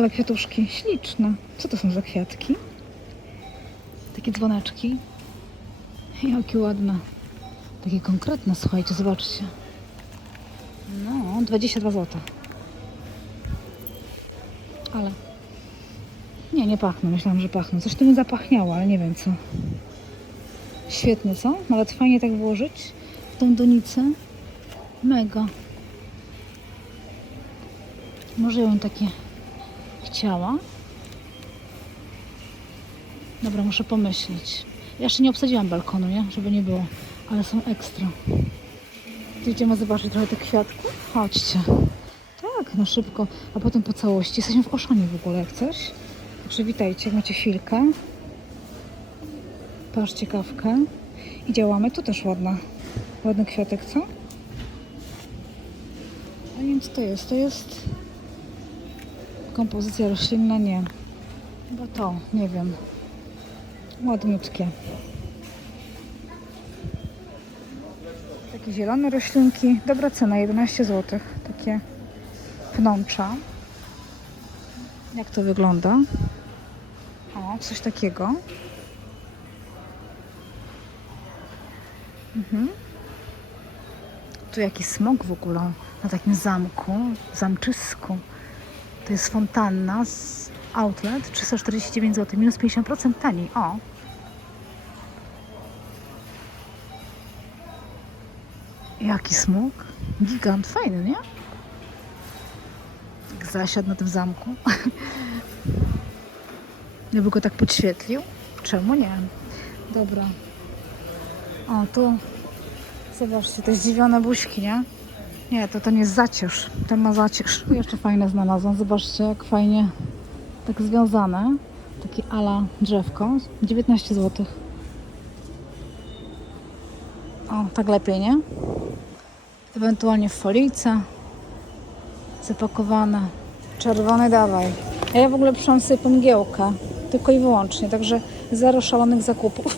ale kwiatuszki śliczne. Co to są za kwiatki? Takie dzwoneczki. Jakie ładne. Takie konkretne, słuchajcie, zobaczcie. No, 22 zł. Ale. Nie, nie pachną. Myślałam, że pachną. Coś tu mi zapachniało, ale nie wiem co. Świetnie, co? Nawet fajnie tak włożyć w tą donicę. Mega. Może bym takie chciała. Dobra, muszę pomyśleć. Ja jeszcze nie obsadziłam balkonu, nie? Żeby nie było. Ale są ekstra. Idziemy zobaczyć trochę tych kwiatków? Chodźcie. Tak, na szybko. A potem po całości. Jesteśmy w Oszonie w ogóle, jak coś. Także witajcie, macie chwilkę. Patrzcie kawkę. I działamy. Tu też ładna. Ładny kwiatek, co? A co to jest. To jest kompozycja roślinna, nie. Chyba to, nie wiem. Ładniutkie. Takie zielone roślinki. Dobra cena, 11 zł. Takie pnącza. Jak to wygląda? O, coś takiego. Mhm. Tu jakiś smok w ogóle na takim zamku, zamczysku. To jest fontanna z outlet 349 zł, minus 50% taniej. O! Jaki smok? Gigant, fajny, nie? Jak zasiadł na tym zamku. Ja by go tak podświetlił? Czemu nie? Dobra. O, tu zobaczcie, te zdziwione buźki, nie? Nie, to ten jest zacierz. Ten ma zacierz. Jeszcze fajne znalazłam. Zobaczcie, jak fajnie tak związane. Takie ala drzewko. 19 zł. O, tak lepiej, nie? Ewentualnie w folijce. Zapakowane. Czerwony dawaj. A ja w ogóle przyszłam sobie po mgiełkę. Tylko i wyłącznie. Także zero szalonych zakupów.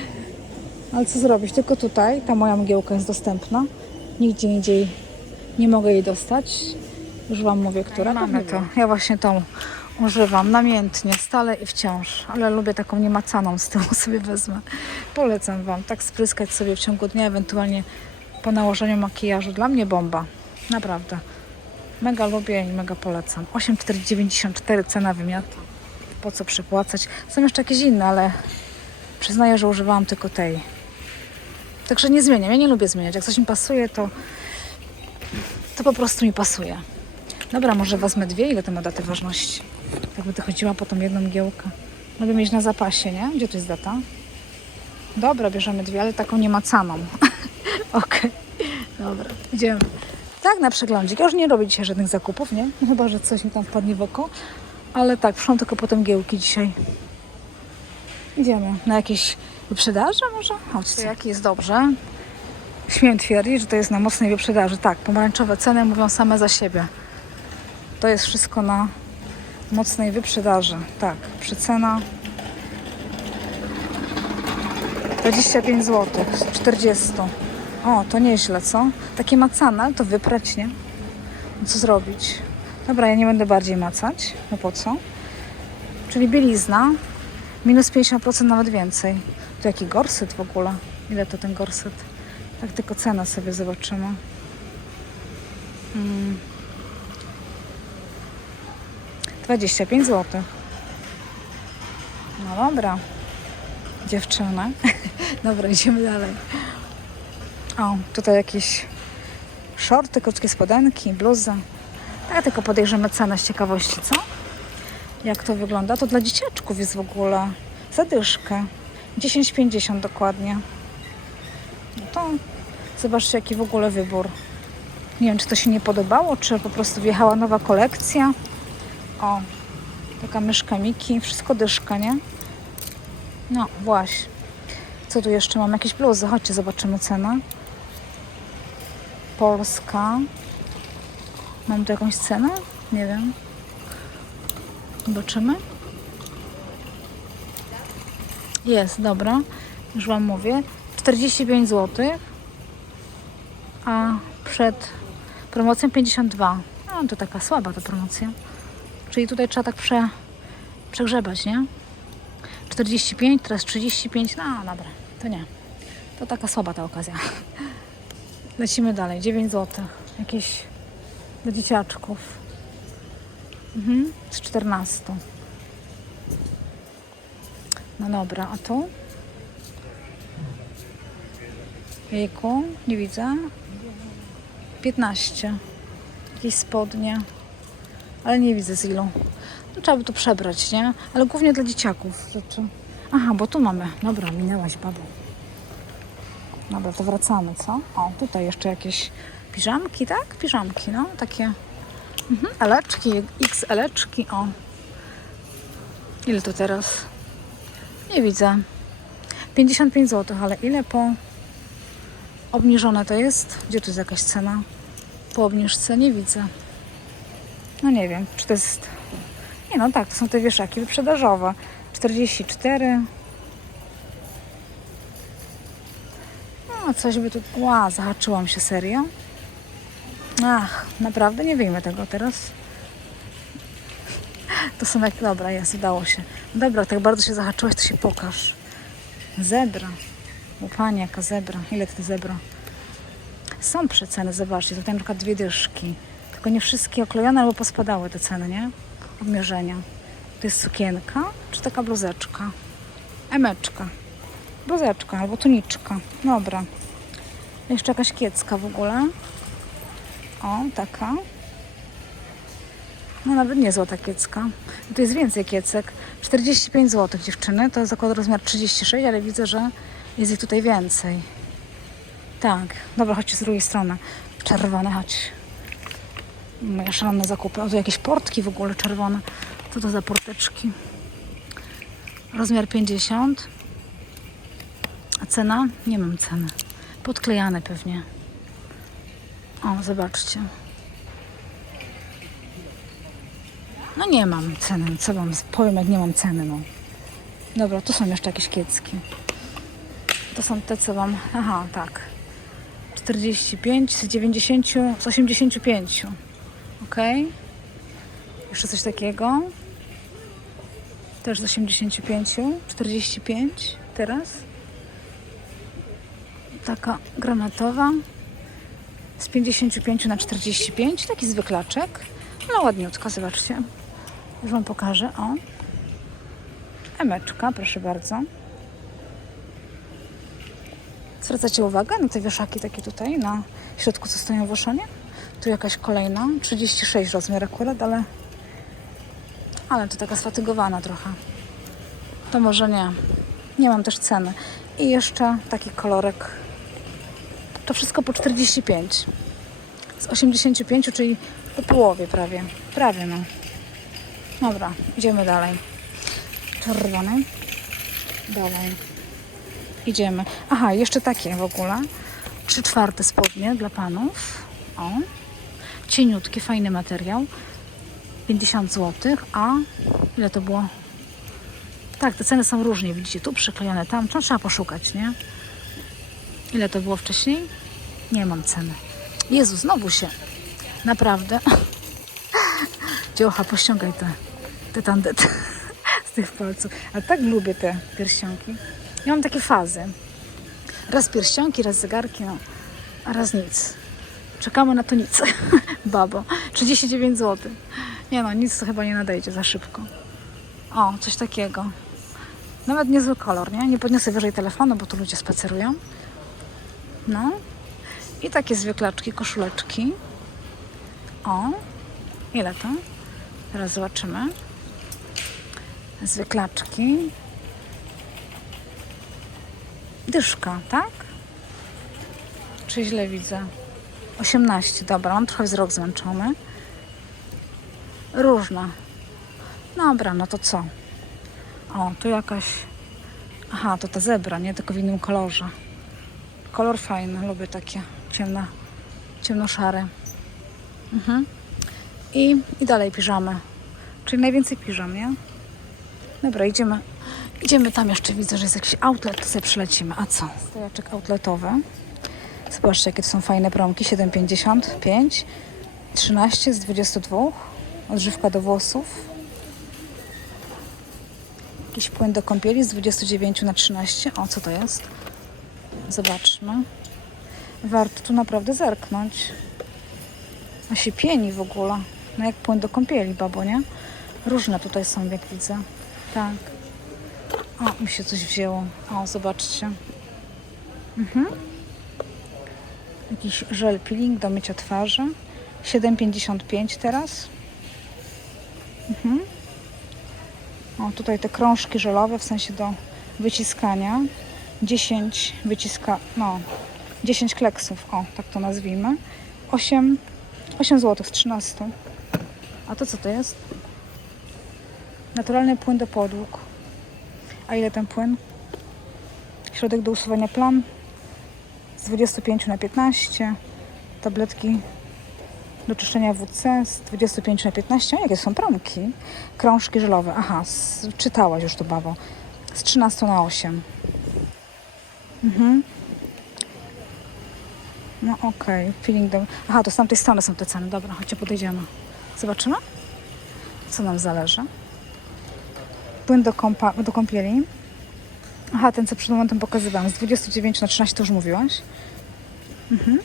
Ale co zrobić? Tylko tutaj ta moja mgiełka jest dostępna. Nigdzie indziej nie mogę jej dostać. Już Wam mówię, która. Mamy to. Ja właśnie tą używam namiętnie, stale i wciąż. Ale lubię taką niemacaną z tyłu sobie wezmę. Polecam Wam tak spryskać sobie w ciągu dnia, ewentualnie po nałożeniu makijażu. Dla mnie bomba. Naprawdę. Mega lubię i mega polecam. 8,94 cena wymiatu. Po co przepłacać? Są jeszcze jakieś inne, ale przyznaję, że używałam tylko tej. Także nie zmieniam. Ja nie lubię zmieniać. Jak coś mi pasuje, to, to po prostu mi pasuje. Dobra, może wezmę dwie. Ile to ma daty ważności? Tak będę chodziła po tą jedną mgiełkę. Lubię mieć na zapasie, nie? Gdzie to jest data? Dobra, bierzemy dwie, ale taką niemacaną. Okej. Dobra, idziemy. Tak, na przeglądzik. Ja już nie robię dzisiaj żadnych zakupów, nie? Chyba, że coś mi tam wpadnie w oko. Ale tak, przyszłam tylko po te mgiełki dzisiaj. Idziemy na jakieś wyprzedaże może? Chodźcie. Jaki jest dobrze? Śmiem twierdzić, że to jest na mocnej wyprzedaży. Tak, pomarańczowe ceny mówią same za siebie. To jest wszystko na mocnej wyprzedaży. Tak, przycena 25 zł z 40. O, to nieźle, co? Takie macane, ale to wyprać, nie? No Co zrobić? Dobra, ja nie będę bardziej macać. No po co? Czyli bielizna minus 50%, nawet więcej. Tu jaki gorset w ogóle? Ile to ten gorset? Tak tylko cenę sobie zobaczymy. Mm. 25 zł. No dobra. Dziewczyna. dobra, idziemy dalej. O, tutaj jakieś shorty, krótkie spodenki, bluza. Tak, tylko podejrzymy cenę z ciekawości, co? Jak to wygląda? To dla dzieciaczków jest w ogóle zadyszkę. 10,50 dokładnie. No to zobaczcie, jaki w ogóle wybór. Nie wiem, czy to się nie podobało, czy po prostu wjechała nowa kolekcja. O, taka myszka Miki. Wszystko dyszka, nie? No, właśnie. Co tu jeszcze mam? Jakieś bluzy. Chodźcie, zobaczymy cenę. Polska. Mam tu jakąś cenę? Nie wiem. Zobaczymy. Jest, dobra. Już Wam mówię. 45 zł. A przed promocją 52. No to taka słaba ta promocja. Czyli tutaj trzeba tak prze, przegrzebać, nie? 45, teraz 35. No dobra, to nie. To taka słaba ta okazja. Lecimy dalej. 9 zł. Jakieś dla dzieciaczków. Mhm, z 14. No dobra, a tu? Jejku, nie widzę. 15. Jakieś spodnie. Ale nie widzę z ilu. No, trzeba by to przebrać, nie? Ale głównie dla dzieciaków rzeczy. Aha, bo tu mamy. Dobra, minęłaś babu. Dobra, to wracamy, co? O, tutaj jeszcze jakieś piżamki, tak? Piżamki, no, takie mhm. eleczki, XL-eczki, o. Ile to teraz? Nie widzę. 55 zł, ale ile po obniżone to jest? Gdzie tu jest jakaś cena? Po obniżce nie widzę. No nie wiem, czy to jest... Nie no tak, to są te wieszaki wyprzedażowe. 44. No, coś by tu... Ła, zahaczyłam się, serio? Ach, naprawdę nie wyjmę tego teraz. To są jak... Dobra, jest, udało się. Dobra, tak bardzo się zahaczyłaś, to się pokaż. Zebra. Upanie, jaka zebra. Ile to zebra? Są przeceny, zobaczcie, tutaj na przykład dwie dyszki. Tylko nie wszystkie oklejone, albo pospadały te ceny, nie? Obmierzenia. To jest sukienka, czy taka bluzeczka? Emeczka. Bluzeczka albo tuniczka. Dobra. Jeszcze jakaś kiecka w ogóle. O, taka. No nawet nie złota kiecka. Tu jest więcej kiecek. 45 zł dziewczyny. To zakłada rozmiar 36, ale widzę, że jest ich tutaj więcej. Tak. Dobra, chodźcie z drugiej strony. Czerwone, chodź. Moje szalone zakupy. O, tu jakieś portki w ogóle czerwone. Co to za porteczki? Rozmiar 50. A cena? Nie mam ceny. Podklejane pewnie. O, zobaczcie. No nie mam ceny. Co wam powiem, jak nie mam ceny, no. Dobra, tu są jeszcze jakieś kiecki. To są te, co wam... Aha, tak. 45 z 90, z 85. Ok. Jeszcze coś takiego. Też z 85. 45 teraz. Taka granatowa. Z 55 na 45. Taki zwyklaczek. No ładniutka, zobaczcie. Już Wam pokażę. O. Emeczka, proszę bardzo. Zwracacie uwagę na te wieszaki takie tutaj, na środku, co stoją w oszonie? Tu jakaś kolejna, 36 rozmiar akurat, ale ale to taka sfatygowana trochę. To może nie. Nie mam też ceny. I jeszcze taki kolorek. To wszystko po 45. Z 85, czyli po połowie prawie. Prawie no. Dobra, idziemy dalej. Czerwony. Dalej. Idziemy. Aha, jeszcze takie w ogóle. Trzy czwarte spodnie dla panów. O. Cieniutki, fajny materiał. 50 zł, a ile to było? Tak, te ceny są różnie, widzicie, tu przyklejone, tam, to trzeba poszukać, nie? Ile to było wcześniej? Nie mam ceny. Jezu, znowu się. Naprawdę. Dziocha, pościągaj te, te tandety z tych palców. A tak lubię te pierścionki. Ja mam takie fazy. Raz pierścionki, raz zegarki, no, a raz nic. Czekamy na to nic. Babo. 39 zł. Nie no, nic to chyba nie nadejdzie za szybko. O, coś takiego. Nawet niezły kolor, nie? Nie podniosę wyżej telefonu, bo tu ludzie spacerują. No. I takie zwyklaczki, koszuleczki. O. Ile to? Teraz zobaczymy. Zwyklaczki. Dyszka, tak? Czy źle widzę? 18, dobra, mam trochę wzrok zmęczony. Różna. Dobra, no to co? O, tu jakaś... Aha, to ta zebra, nie? Tylko w innym kolorze. Kolor fajny, lubię takie ciemne, ciemnoszare. Mhm. I, I dalej piżamy. Czyli najwięcej piżam, nie? Dobra, idziemy. Idziemy tam jeszcze, widzę, że jest jakiś outlet, to sobie przylecimy. A co? Stojaczek outletowy. Zobaczcie, jakie to są fajne promki. 7,55. 13 z 22. Odżywka do włosów. Jakiś płyn do kąpieli z 29 na 13. O, co to jest? Zobaczmy. Warto tu naprawdę zerknąć. A się pieni w ogóle. No jak płyn do kąpieli, babo, nie? Różne tutaj są, jak widzę. Tak. O, mi się coś wzięło. O, zobaczcie. Mhm. Jakiś żel peeling do mycia twarzy. 7,55 teraz. Mhm. O, tutaj te krążki żelowe, w sensie do wyciskania. 10 wyciska, no, 10 kleksów, o, tak to nazwijmy. 8, 8 zł z 13. A to co to jest? Naturalny płyn do podłóg. A ile ten płyn? Środek do usuwania plam z 25 na 15. Tabletki do czyszczenia WC z 25 na 15. O, jakie są promki. Krążki żelowe. Aha, z, czytałaś już to, babo. Z 13 na 8. Mhm. No okej, feeling do... Aha, to z tamtej strony są te ceny. Dobra, chodźcie podejdziemy. Zobaczymy, co nam zależy. Płyn do, kąpa, do kąpieli. Aha, ten co przed momentem pokazywałam. Z 29 na 13 to już mówiłaś. Mhm.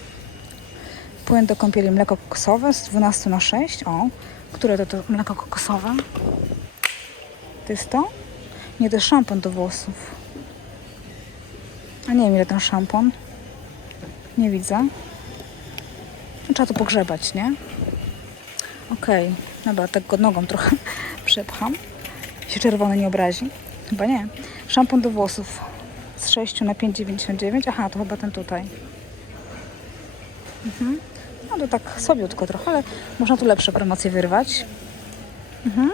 Płyn do kąpieli mleko kokosowe z 12 na 6. O, które to, to mleko kokosowe? To jest to? Nie, to jest szampon do włosów. A nie wiem ile ten szampon. Nie widzę. No, Trzeba to pogrzebać, nie? Okej, dobra, tak go nogą trochę przepcham. Się czerwony nie obrazi. Chyba nie. Szampon do włosów z 6 na 5,99. Aha, to chyba ten tutaj. Mhm. No to tak sobiutko trochę, ale można tu lepsze promocje wyrwać. Mhm.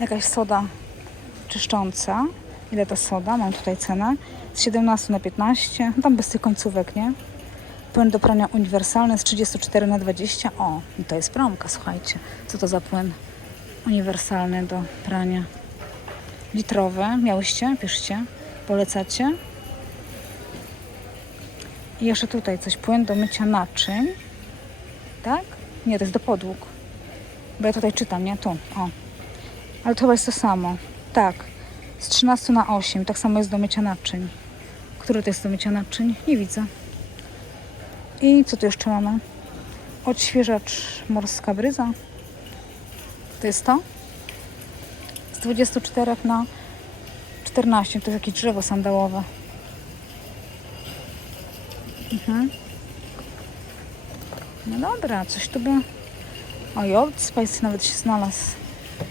Jakaś soda czyszcząca. Ile ta soda? Mam tutaj cenę. Z 17 na 15. No Tam bez tych końcówek, nie? Płyn do prania uniwersalny z 34 na 20. O, i to jest promka, słuchajcie. Co to za płyn uniwersalny do prania? Litrowy. Miałyście? Piszcie. Polecacie? I jeszcze tutaj coś. Płyn do mycia naczyń. Tak? Nie, to jest do podłóg. Bo ja tutaj czytam, nie? Tu. O. Ale to chyba jest to samo. Tak. Z 13 na 8. Tak samo jest do mycia naczyń. Który to jest do mycia naczyń? Nie widzę. I co tu jeszcze mamy? Odświeżacz morska bryza. To jest to? Z 24 na 14. To jest jakieś drzewo sandałowe. Mhm. No dobra, coś tu by... O, i Old Spice nawet się znalazł.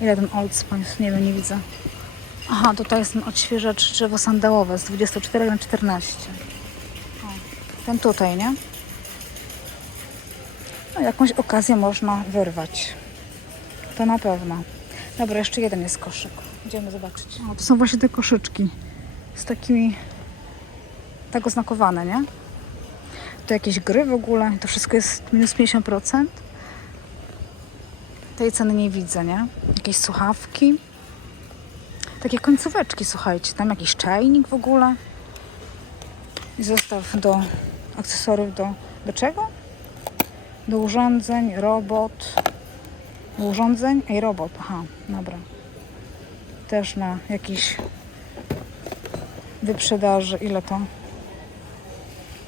Ile ten Old Spice? Nie wiem, nie widzę. Aha, tutaj jest ten odświeżacz drzewo sandałowe z 24 na 14. O, ten tutaj, nie? Jakąś okazję można wyrwać. To na pewno. Dobra, jeszcze jeden jest koszyk. Idziemy zobaczyć. O, to są właśnie te koszyczki z takimi tak oznakowane, nie? To jakieś gry w ogóle. To wszystko jest minus 50%. Tej ceny nie widzę, nie? Jakieś słuchawki. Takie końcóweczki, słuchajcie. Tam jakiś czajnik w ogóle. I zestaw do akcesoriów do... Do czego? Do urządzeń, robot. Do urządzeń? Ej, robot. Aha, dobra. Też na jakiś wyprzedaży. Ile to?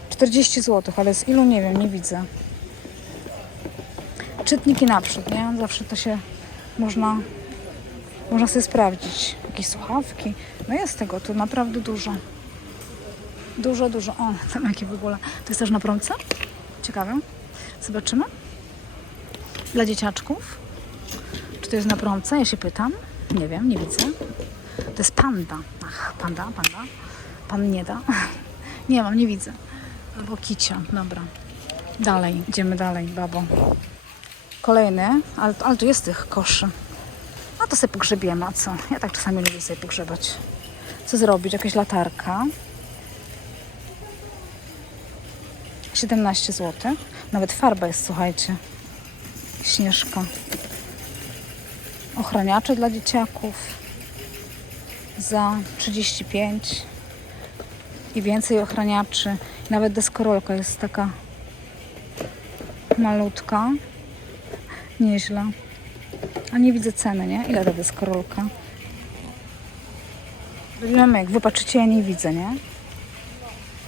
40 zł, ale z ilu nie wiem, nie widzę. Czytniki naprzód, nie? Zawsze to się można, można sobie sprawdzić. Jakieś słuchawki. No jest tego tu naprawdę dużo. Dużo, dużo. O, tam jakie w ogóle. Jest też na promce? Ciekawe. Zobaczymy. Dla dzieciaczków. Czy to jest na promce? Ja się pytam. Nie wiem, nie widzę. To jest panda. Ach, panda, panda. Pan nie da. Nie mam, nie widzę. Albo kicia, dobra. Dalej, idziemy dalej, babo. Kolejny, ale, ale tu jest tych koszy. A to sobie pogrzebiemy, a co? Ja tak czasami lubię sobie pogrzebać. Co zrobić? Jakaś latarka. 17 zł. Nawet farba jest, słuchajcie. Śnieżka. Ochraniacze dla dzieciaków. Za 35 i więcej ochraniaczy. Nawet deskorolka jest taka malutka. Nieźle. A nie widzę ceny, nie? Ile to deskorolka? Robimy myk. Wy ja nie widzę, nie?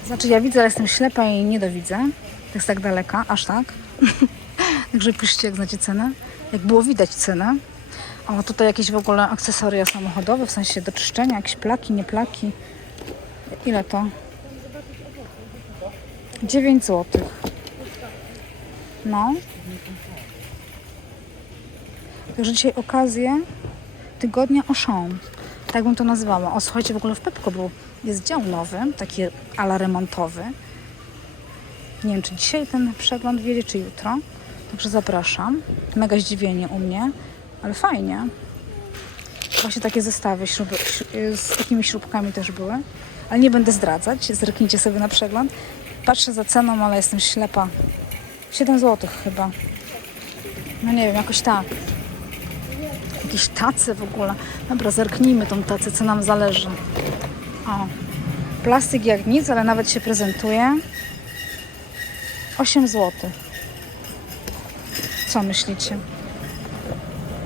Znaczy ja widzę, ale jestem ślepa i nie dowidzę. To jest tak daleka, aż tak. Także piszcie, jak znacie cenę. Jak było widać cenę. O, tutaj jakieś w ogóle akcesoria samochodowe, w sensie do czyszczenia, jakieś plaki, nie plaki. Ile to? 9 zł. No. Także dzisiaj okazję tygodnia Auchan. Tak bym to nazwała. O, słuchajcie, w ogóle w Pepko był, jest dział nowy, taki ala remontowy. Nie wiem, czy dzisiaj ten przegląd wiedzie, czy jutro. Także zapraszam. Mega zdziwienie u mnie, ale fajnie. Właśnie takie zestawy śruby, śru- z takimi śrubkami też były. Ale nie będę zdradzać, zerknijcie sobie na przegląd. Patrzę za ceną, ale jestem ślepa. 7 zł chyba. No nie wiem, jakoś tak. Jakieś tace w ogóle. Dobra, zerknijmy tą tacę, co nam zależy. O, plastik jak nic, ale nawet się prezentuje. 8 zł. Co myślicie?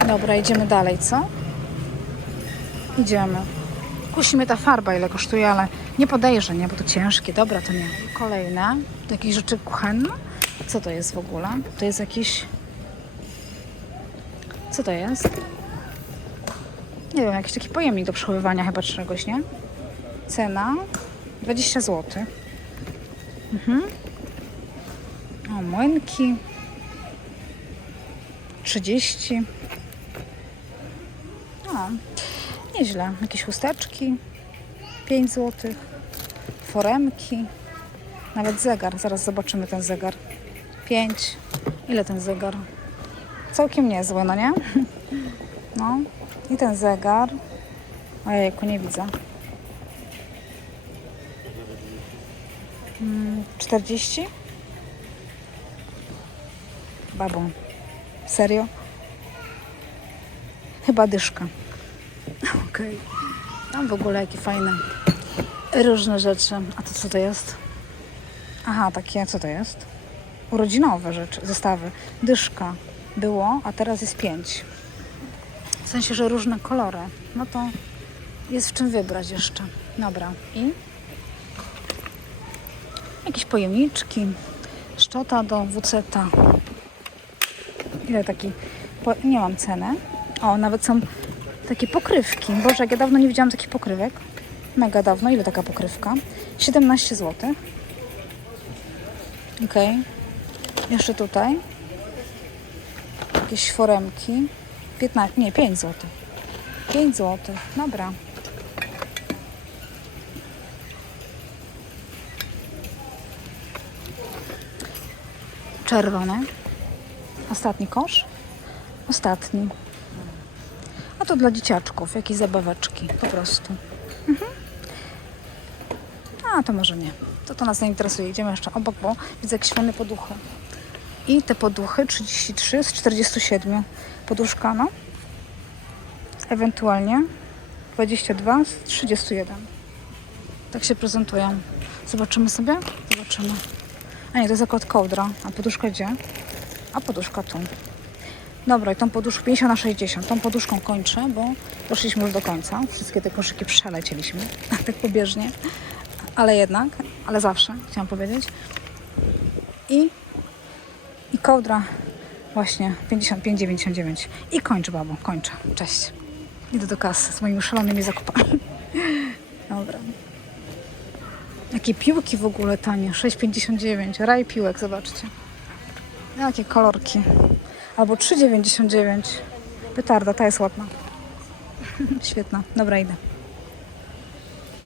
Dobra, idziemy dalej, co? Idziemy. Kusi mnie ta farba, ile kosztuje, ale nie podejrzę, nie, bo to ciężkie. Dobra, to nie. Kolejne. Jakieś rzeczy kuchenne? Co to jest w ogóle? To jest jakiś... Co to jest? Nie wiem, jakiś taki pojemnik do przechowywania chyba czegoś, nie? Cena 20 zł. Mhm. O, młynki. 30. O, nieźle. Jakieś chusteczki. 5 zł. Foremki. Nawet zegar. Zaraz zobaczymy ten zegar. 5. Ile ten zegar? Całkiem niezły, no nie? No. I ten zegar. Ojejku, nie widzę. 40? Babą. Serio? Chyba dyszka. Okej. Tam w ogóle jakie fajne różne rzeczy. A to co to jest? Aha, takie, co to jest? Urodzinowe rzeczy, zestawy. Dyszka było, a teraz jest pięć. W sensie, że różne kolory. No to jest w czym wybrać jeszcze. Dobra. I jakieś pojemniczki. Szczota do wuceta. Ile taki? Po, nie mam ceny. O, nawet są takie pokrywki. Boże, jak ja dawno nie widziałam takich pokrywek. Mega dawno. Ile taka pokrywka? 17 zł. Okej. Jeszcze tutaj. Jakieś foremki. 15, nie, 5 zł. 5 zł. Dobra. Czerwony. Ostatni kosz. Ostatni. A to dla dzieciaczków, jakieś zabaweczki, po prostu. Mhm. A, to może nie. To to nas nie interesuje. Idziemy jeszcze obok, bo widzę jakieś fajne poduchy. I te poduchy 33 z 47. Poduszka, no. Ewentualnie 22 z 31. Tak się prezentują. Zobaczymy sobie? Zobaczymy. A nie, to jest akurat kołdra. A poduszka gdzie? A poduszka tu. Dobra, i tą poduszkę 50 na 60. Tą poduszką kończę, bo doszliśmy już do końca. Wszystkie te koszyki przelecieliśmy. tak pobieżnie. Ale jednak, ale zawsze, chciałam powiedzieć. I, i kołdra właśnie 55,99. I kończę, babo, kończę. Cześć. Idę do kasy z moimi szalonymi zakupami. Dobra. Jakie piłki w ogóle tanie. 6,59. Raj piłek, zobaczcie. Jakie kolorki. Albo 3,99. Petarda, ta jest ładna. Świetna. Dobra, idę.